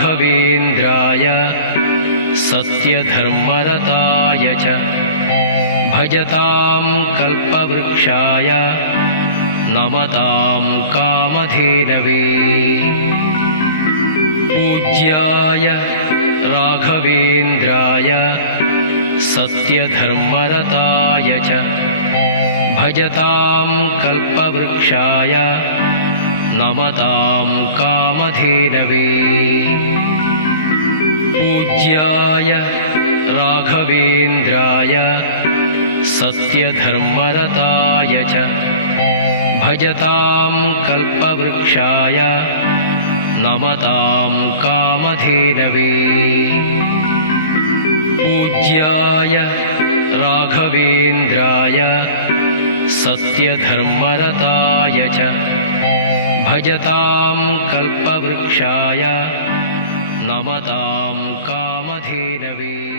राघवेन्द्राय सत्यधर्मरताय च भजतां कल्पवृक्षाय नमतां कामधेनवे। पूज्याय राघवेन्द्राय सत्यधर्मरताय च भजतां कल्पवृक्षाय नमतां कामधेनवे। पूज्याय राघवेन्द्राय सत्यधर्मरताय च भजतां कल्पवृक्षाय नमतां कामधेनवे। पूज्याय राघवेन्द्राय सत्यधर्मरताय च भजतां कल्पवृक्षाय नमतां कामधेनवे।